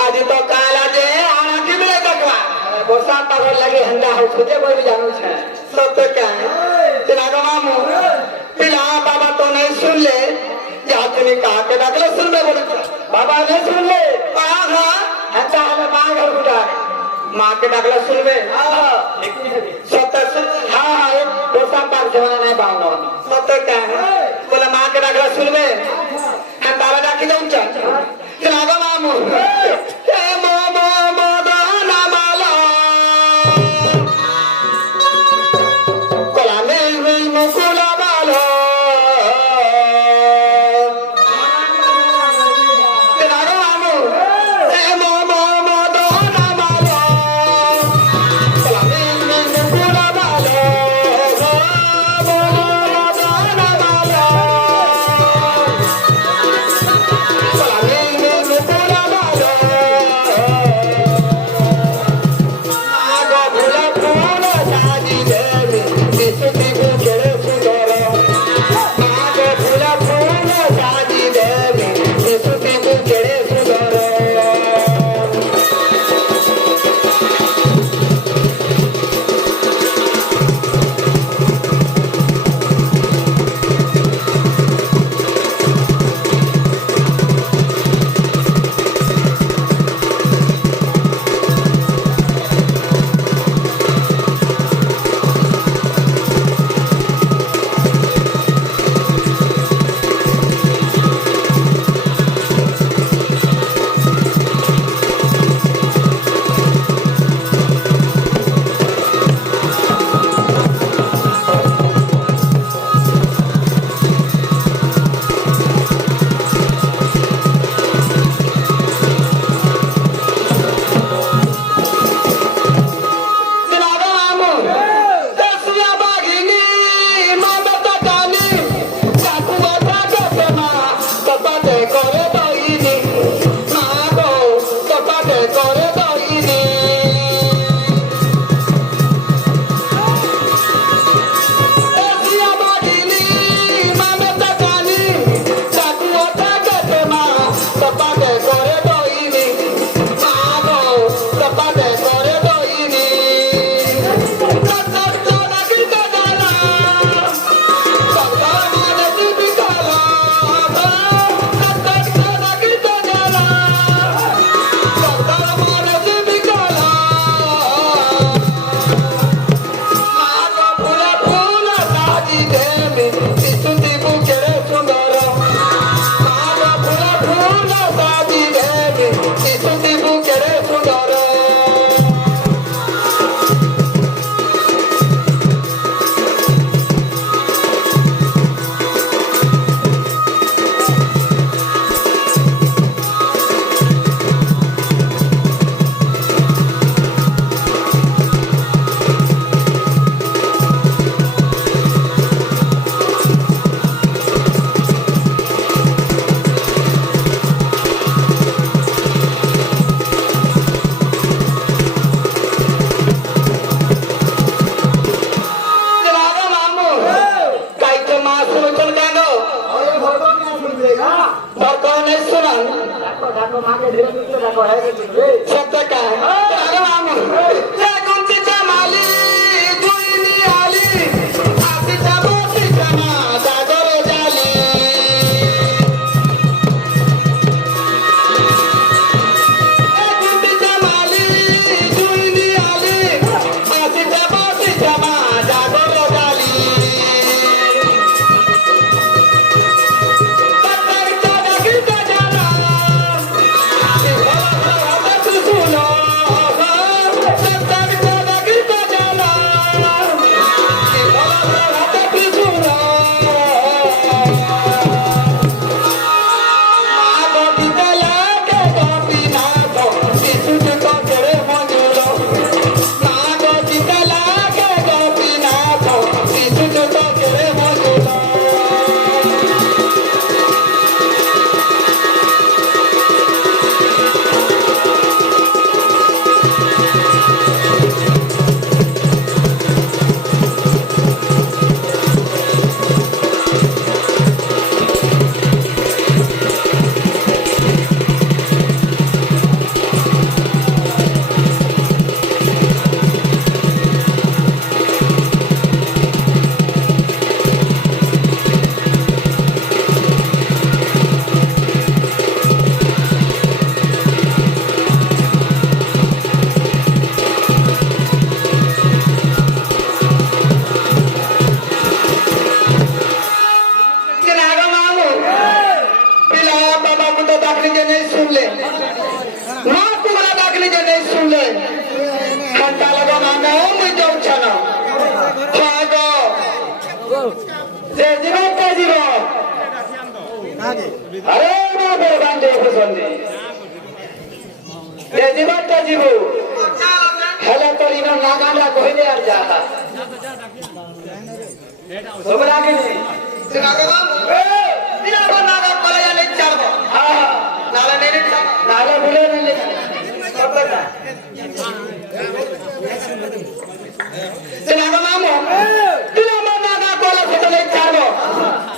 आज तो काला जे आना की मिले तकवा बोसा पागल लगे हंदा हो खुदे कोई भी जानू छे सब तो क्या है तेरा का मामू पिला बाबा तो नहीं सुन ले या तूने कहा के डाकले सुन ले बोले बाबा ने सुन ले हां हंदा हमें मां घर बुटा मां के डाकले सुन ले सब तो हां हां बोसा पाग जवाना नहीं बावनो सब तो क्या है बोला मां के डाकले सुन ले हम बाबा डाकी जाऊं चा तेरा का मामू सत्य का है मामू गुंजी जमाली दुईनी आली आती जबोती जना जागरो जाली गुंजी जमाली दुईनी आली आती जबोती जना जागरो जाली Thank you. अरे बाबा बांधे बसंदी ये जीवन का जीवो हेला तो इनो नागांडा कोहिने आ जा सोबरा के नहीं नागा बिना को नागा कॉलेज ले चलबो हां नाला ने नाला बोले ने सब का से नागा मामो बिना को नागा कॉलेज ले चलबो